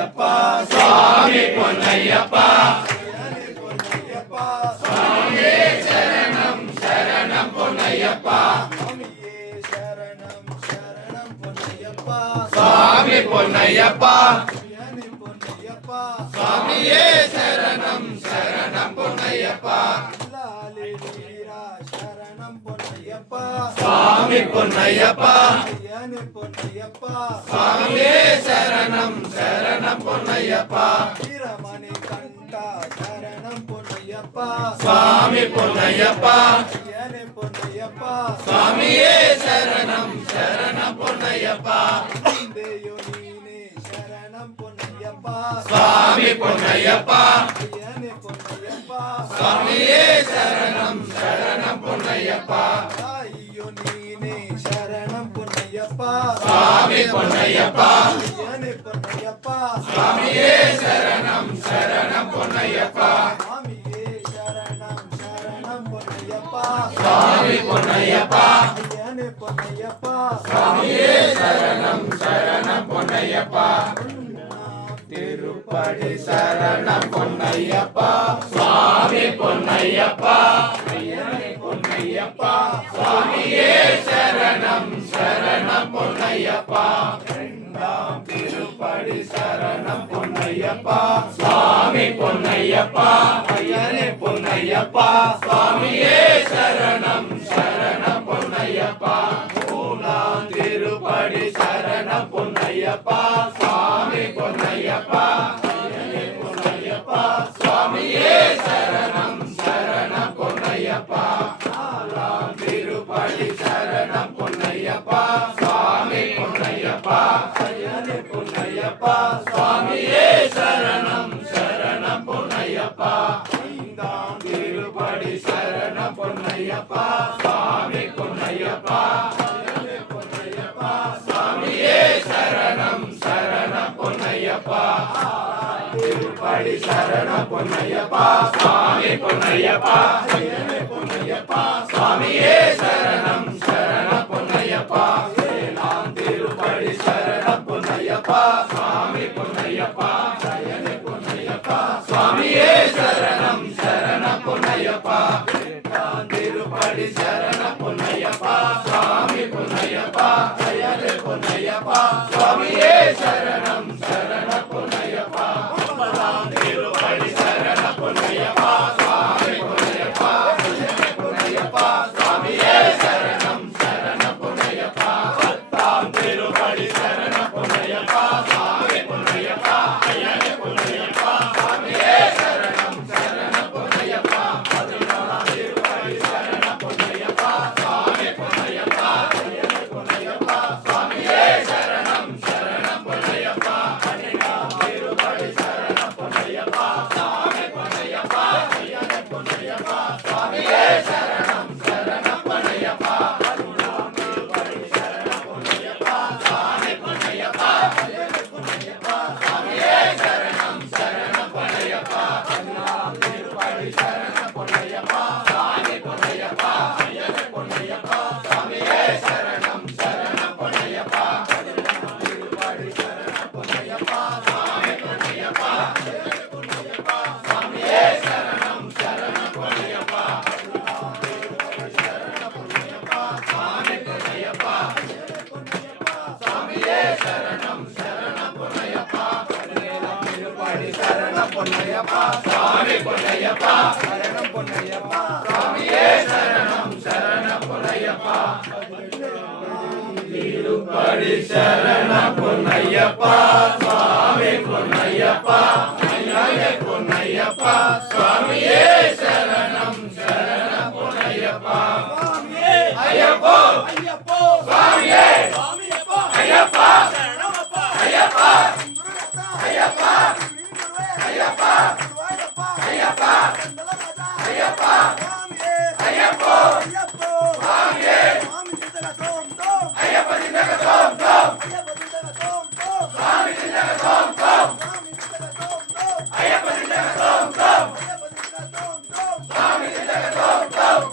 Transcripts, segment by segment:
பொன்னையப்பா சுவாமி பொன்னையப்பா சுவாமியே சரணம் சரணம் பொன்னையப்பா சுவாமி பொன்னையப்பா சுவாமியே சரணம் சரணம் பொன்னையப்பா சுவாமி பொன்னையப்பா சுவாமியே சரணம் சரணம் பொன்னையப்பா வீரமணி கண்டா சரணம் பொன்னையப்பா சுவாமி பொன்னையப்பா பொன்னையப்பா சுவாமியே சரணம் சரணம் பொன்னையப்பா சரணம் பொன்னையப்பா சுவாமி பொன்னையப்பா சுவாமியே சரணம் சரணம் பொன்னையப்பா சரணம் பொன்னையப்பா சுவாமி பொன்னையப்பா சுவாமியே சரணம் சரணம் பொன்னையப்பா சுவாமி பொன்னையப்பா சுவாமியே சரணம் சரணம் பொன்னையப்பா திருப்படி சரணம் பொன்னையப்பா சுவாமி பொன்னையப்பா பொன்னையப்பா சுவாமியே சரணம் சரணம் பொன்னையப்பா இரண்டாம் திருப்படி சரணம் பொன்னையப்பா சுவாமி பொன்னையப்பா ஐயனே பொன்னையப்பா சுவாமியே சரணம் சரணம் பொன்னையப்பா மூணாம் திருப்படி சரணம் பொன்னையப்பா சுவாமி பொன்னையப்பா ஐயனே பொன்னையப்பா சுவாமியே சரணம் சரணம் பொன்னையப்பா நாலாம் திருப்படி சரணம் பொன்னையப்பா சுவாமி பொன்னையப்பா ஐயனே பொன்னையப்பா சுவாமியே சரணம் சரணம் பொன்னையப்பா ஐந்தாம் திருப்படி சரணம் பொன்னையப்பா சுவாமி பொன்னையப்பா ஐயனே பொன்னையப்பா சுவாமியே சரணம் சரணம் பொன்னையப்பா திருப்படி சரணம் பொன்னையப்பா சுவாமி பொன்னையப்பா ஐயனே பொன்னையப்பா சுவாமியே சரணம் சரணம் பொன்னையப்பா ஏழாம் திருப்படி சரணம் பொன்னையப்பா சுவாமி பொன்னையப்பா ஐயனே பொன்னையப்பா சுவாமியே சரணம் சரணம் பொன்னையப்பா எட்டாம் திருப்படி சரணம் பொன்னையப்பா சுவாமி பொன்னையப்பா ஐயனே பொன்னையப்பா சுவாமியே சரணம் சரணம் பொன்னையப்பா ஒன்பதாம் திருப்படி சரணம் பொன்னையப்பா சுவாமி பொன்னையப்பா ஐயனே பொன்னையப்பா சுவாமியே சரணம் சரணம் பொன்னையப்பா பத்தாம் திருப்படி சரணம் பொன்னையப்பா சுவாமி பொன்னையப்பா ஐயனே பொன்னையப்பா சுவாமியே சரணம் சரணம் பொன்னையப்பா பதினோராம் திருப்படி சரணம் பொன்னையப்பா சுவாமி பொன்னையப்பா ஐயனே பொன்னையப்பா சுவாமியே சரணம் சரணம் பொன்னையப்பா பன்னிரண்டாம் திருப்படி சரணம் பொன்னையப்பா சுவாமி பொன்னையப்பா ஐயனே பொன்னையப்பா சுவாமியே சரணம் சரணம் பொன்னையப்பா பதிமூன்றாம் திருப்படி சரணம் பொன்னையப்பா சுவாமி பொன்னையப்பா ஐயனே பொன்னையப்பா சுவாமியே சரணம் சரணம் பொன்னையப்பா பதினாறாம் திருப்படி சரணம் பொன்னையப்பா சுவாமி பொன்னையப்பா ஐயனே பொன்னையப்பா சுவாமியே சரணம் சரணம் பொன்னையப்பா பதினேழாம் திருப்படி சரணம் பொன்னையப்பா சுவாமி பொன்னையப்பா ஐயனே பொன்னையப்பா சுவாமியே சரணம் சரணம் பொன்னையப்பா பதினாறாம் திருப்படி சரணம் பொன்னையப்பா சுவாமி பொன்னையப்பா ஐயனே பொன்னையப்பா சுவாமியே சரணம் சரணம் பொன்னையப்பா பதினேழாம் திருப்படி சரணம் பொன்னையப்பா சுவாமி பொன்னையப்பா சரணம் பொன்னையப்பா சுவாமியே சரணம் சரணம் பொன்னையப்பா திருப்படி சரணம் பொன்னையப்பா சுவாமி பொன்னையப்பா ஐயனே பொன்னையப்பா சுவாமியே சரணம் சரணம் பொன்னையப்பா சுவாமியே ஐயப்போ ஐயப்போ சுவாமியே சுவாமியப்பா ஐயப்பா சரணமப்பா ஐயப்பா ஐயப்பா ஐயப்பா ஐயப்பா ஐயப்பா ஐயப்போ சுவாமியே ஐயப்ப திண்டக தோம் தோம் சுவாமி திண்டக தோம் தோம் ஐயப்ப திண்டக தோம் தோம் சுவாமி திண்டக தோம் தோம்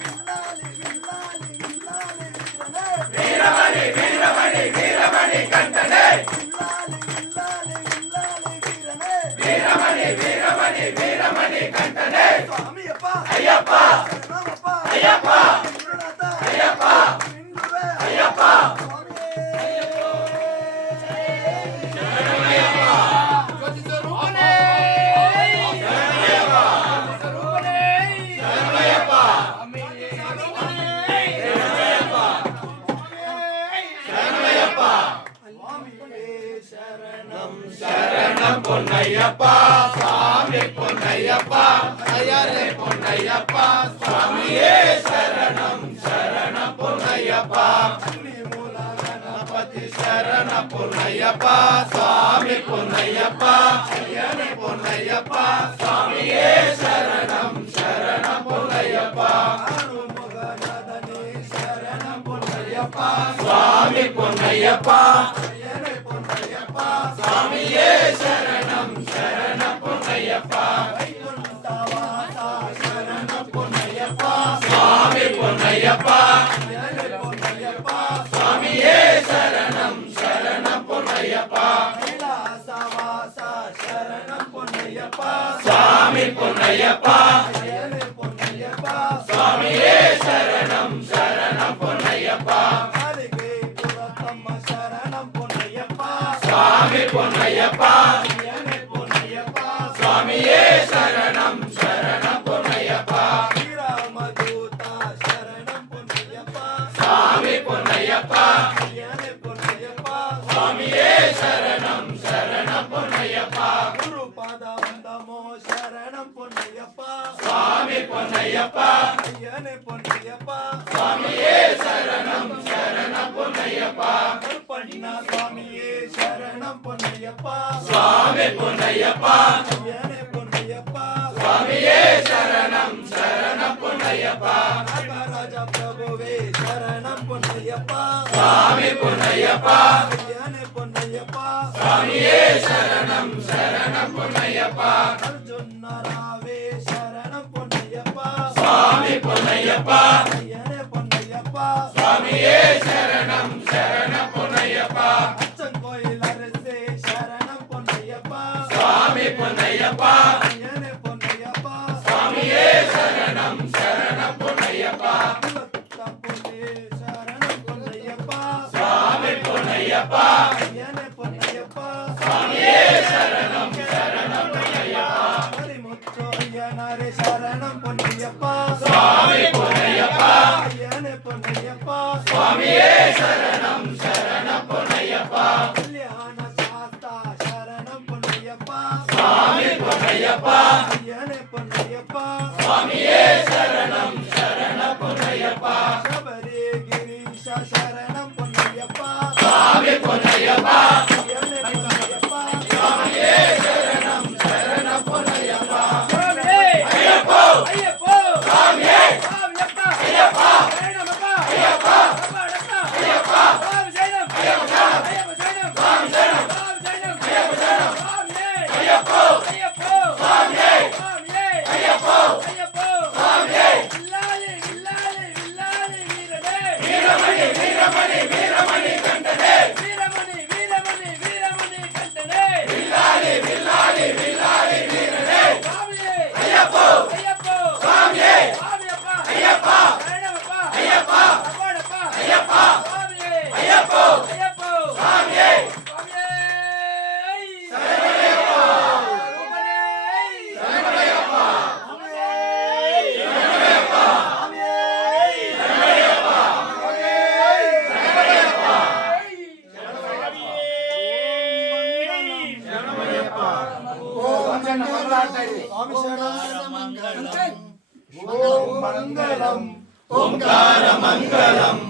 வீரமணி வீரமணி வீரமணி கண்டனே சரணமப்பா ஐயப்பா குருநாதா ஐயப்பா இந்துவே ஐயப்பா சரணம் பொன்னையப்பா சாமி பொன்னையப்பா ஐயரே பொன்னையப்பா சுவாமியே சரணம் சரணம் பொன்னையப்பா கணபதி சரணம் பொன்னையப்பா சுவாமி பொன்னையப்பா ஐயரே பொன்னையப்பா சுவாமியே சரணம் சரணம் பொன்னையப்பா ஆறுமுகநாதனே சரணம் பொன்னையப்பா சுவாமி பொன்னையப்பா சுவாமியே சரணம் சரணம் பொன்னையப்பா வைகுண்டவாசா சரணம் பொன்னையப்பா சுவாமி பொன்னையப்பா பொன்னையப்பா சுவாமியே சரணம் சரணம் பொன்னையப்பா கைலாசவாசா சரணம் பொன்னையப்பா சுவாமி பொன்னையப்பா பொன்னையப்பா சுவாமியே சரணம் சரணம் பொன்னையப்பா காரிகை புரத்தம்ம சரணம் பொன்னையப்பா சுவாமி பொன்னையப்பா பொன்னையப்பா சுவாமியே சரணம் சரணம் பொன்னையப்பா ஸ்ரீராமதூதா சரணம் பொன்னையப்பா சுவாமி பொன்னையப்பா பொன்னையப்பா சுவாமியே சரணம் சரணம் பொன்னையப்பா குருபாத வந்தமோ சரணம் பொன்னையப்பா சுவாமி பொன்னையப்பா ஐயனே பொன்னையப்பா சுவாமியே சரணம் சரணம் பொன்னையப்பா கருப்பண்ணா சுவாமியே சரணம் பொன்னையப்பா சுவாமி பொன்னையப்பா ஐயனே பொன்னையப்பா சுவாமியே சரணம் சரணம் பொன்னையப்பா நாகராஜ பிரபுவே சரணம் பொன்னையப்பா சுவாமி பொன்னையப்பா ஐயனே பொன்னையப்பா சுவாமியே சரணம் சரணம் பொன்னையப்பா அர்ஜுனராவே சரணம் பொன்னையப்பா சுவாமி பொன்னையப்பா ஐயனே பொன்னையப்பா சுவாமியே சரணம் சரணம் பொன்னையப்பா அச்சங்கோயில் அரசே சரணம் பொன்னையப்பா சுவாமி பொன்னையப்பா ஐயனே பொன்னையப்பா சுவாமியே சரணம் சரணம் பொன்னையப்பா குலத்தம்புலே சரணம் பொன்னையப்பா சுவாமி பொன்னையப்பா ஐயனே பொன்னையப்பா சுவாமியே சரணம் சரணம் பொன்னையப்பா ஹரிமுத்து ஐயனாரே சரணம் பொன்னையப்பா சுவாமி பொன்னையப்பா ஐயனே பொன்னையப்பா சுவாமியே சரணம் சரணம் பொன்னையப்பா கல்யாண சாஸ்தா சரணம் பொன்னையப்பா சுவாமி பொன்னையப்பா ஐயனே பொன்னையப்பா சுவாமியே சரணம் சரணம் பொன்னையப்பா சபரி கிரீஷ சரணம் பொன்னையப்பா சுவாமி பொன்னையப்பா ஐயனே பொன்னையப்பா சுவாமியே சரணம் சரணம் பொன்னையப்பா ஐயப்போ ஐயப்போ சுவாமியே சாமியப்பா ஐயப்பா சரணமப்பா ஐயப்பா அப்பாடப்பா ஐயப்பா சாமி சரணம் ஐயப்ப சரணம் ஐயப்ப சரணம் சுவாமி சரணம் சாமி சரணம் ஐயப்ப சரணம் சாமியே ஐயப்போ ஐயப்போ சுவாமியே சாமியே ஐயப்போ ஐயப்போ சுவாமியே வில்லாலி வில்லாலி வில்லாலி வீரனே வீரமணி வீரமணி வீரமணி கண்டனே வீரமணி வீரமணி வீரமணி கண்டனே வில்லாலி வில்லாலி வில்லாலி வீரனே சாமியே ஐயப்போ ஐயப்போ சுவாமியே சாமியப்பா ஐயப்பா சரணமப்பா ஐயப்பா அப்பாடப்பா ஐயப்பா சாமியே ஐயப்போ ஐயப்போ சுவாமியே சாமியே சரணமையப்பா சரணமையப்பா சரணமையப்பா சரணமையப்பா சரணமையப்பா மங்களம் ஓம்கார மங்களம்